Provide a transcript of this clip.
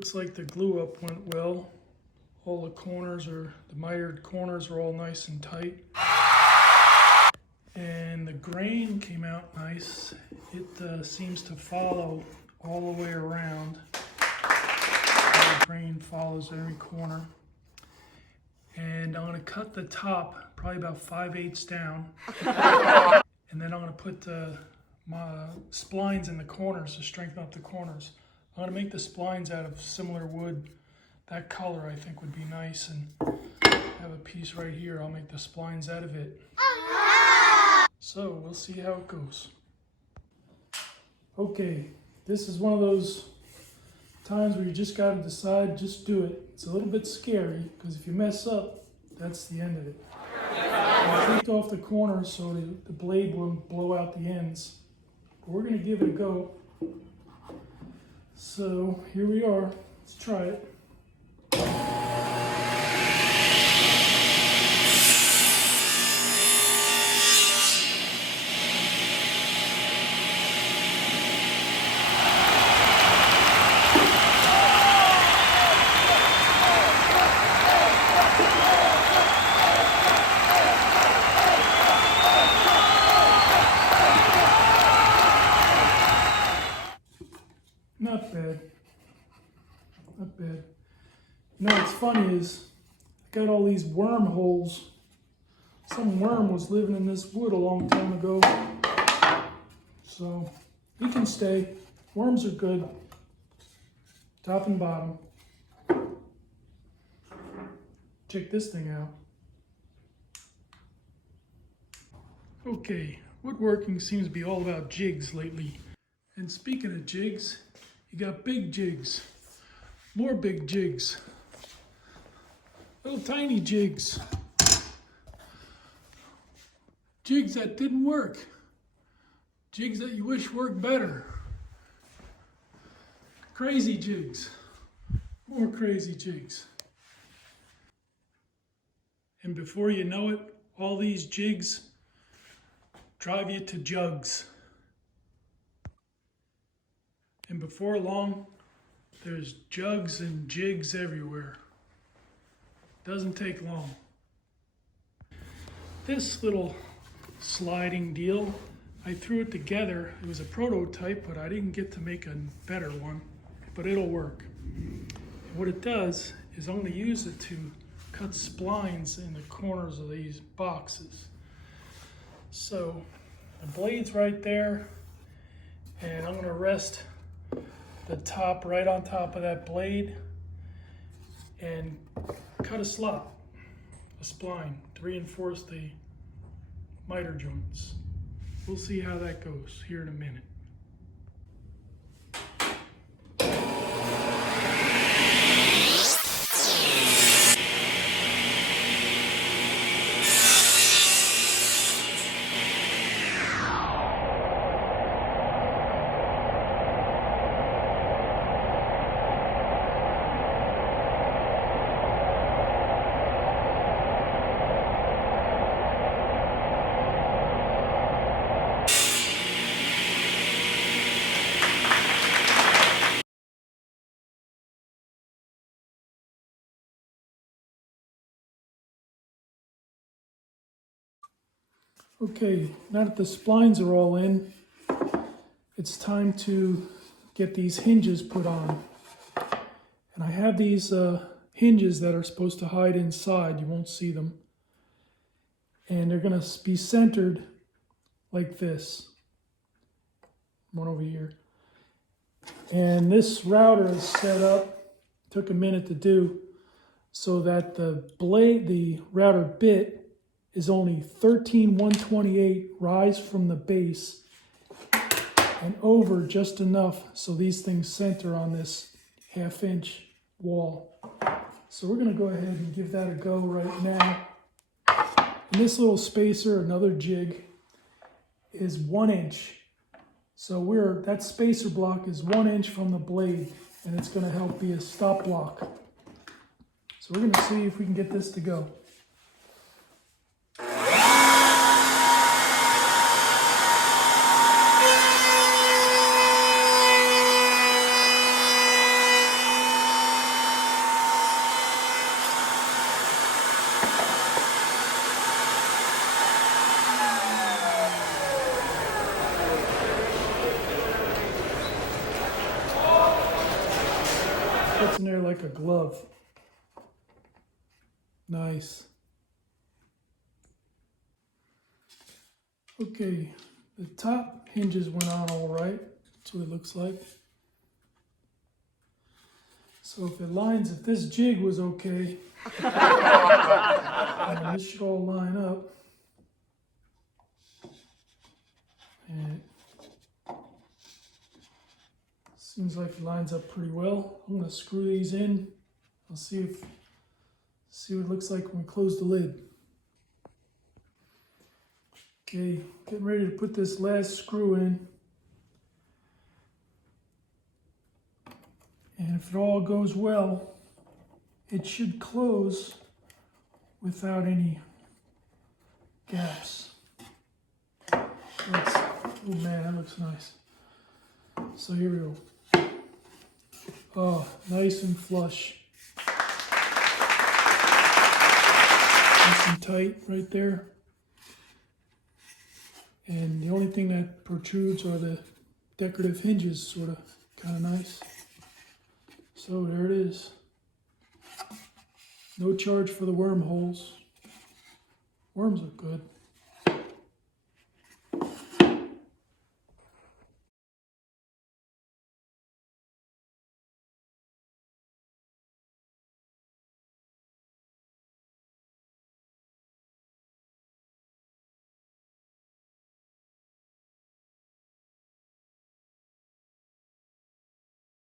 Looks like the glue up went well. All the corners the mitered corners are all nice and tight. And the grain came out nice. It seems to follow all the way around. The grain follows every corner. And I'm gonna cut the top probably about 5/8 down. And then I'm gonna put my splines in the corners to strengthen up the corners. I'm gonna make the splines out of similar wood. That color I think would be nice, and I have a piece right here. I'll make the splines out of it. So we'll see how it goes. Okay, this is one of those times where you just gotta decide, just do it. It's a little bit scary, because if you mess up, that's the end of it. I'll take off the corners so the blade won't blow out the ends. But we're gonna give it a go. So here we are, let's try it. Not bad. Not bad. You know what's funny is I got all these wormholes. Some worm was living in this wood a long time ago. So he can stay. Worms are good. Top and bottom. Check this thing out. Okay, woodworking seems to be all about jigs lately. And speaking of jigs, you got big jigs, more big jigs, little tiny jigs, jigs that didn't work, jigs that you wish worked better, crazy jigs, more crazy jigs. And before you know it, all these jigs drive you to jugs. And before long, there's jugs and jigs everywhere. Doesn't take long. This little sliding deal, I threw it together. It was a prototype, but I didn't get to make a better one, but it'll work. And what it does is I'm going to use it to cut splines in the corners of these boxes. So the blade's right there, and I'm going to rest the top right on top of that blade and cut a slot, a spline, to reinforce the miter joints. We'll see how that goes here in a minute. Okay, now that the splines are all in, it's time to get these hinges put on. And I have these hinges that are supposed to hide inside. You won't see them. And they're going to be centered like this. One over here. And this router is set up, took a minute to do, so that the router bit is only 13/128 rise from the base and over just enough so these things center on this 1/2 inch wall. So we're going to go ahead and give that a go right now. And this little spacer, another jig, is 1 inch. So that spacer block is 1 inch from the blade, and it's going to help be a stop block. So we're going to see if we can get this to go. fits in there like a glove. Nice. Okay, the top hinges went on all right. That's what it looks like. So if this jig was okay, this should all line up. And it seems like it lines up pretty well. I'm going to screw these in. I'll see what it looks like when we close the lid. Okay, getting ready to put this last screw in. And if it all goes well, it should close without any gaps. Oh man, that looks nice. So here we go. Oh, nice and flush. Nice and tight right there. And the only thing that protrudes are the decorative hinges, sort of, kind of nice. So there it is. No charge for the wormholes. Worms look good.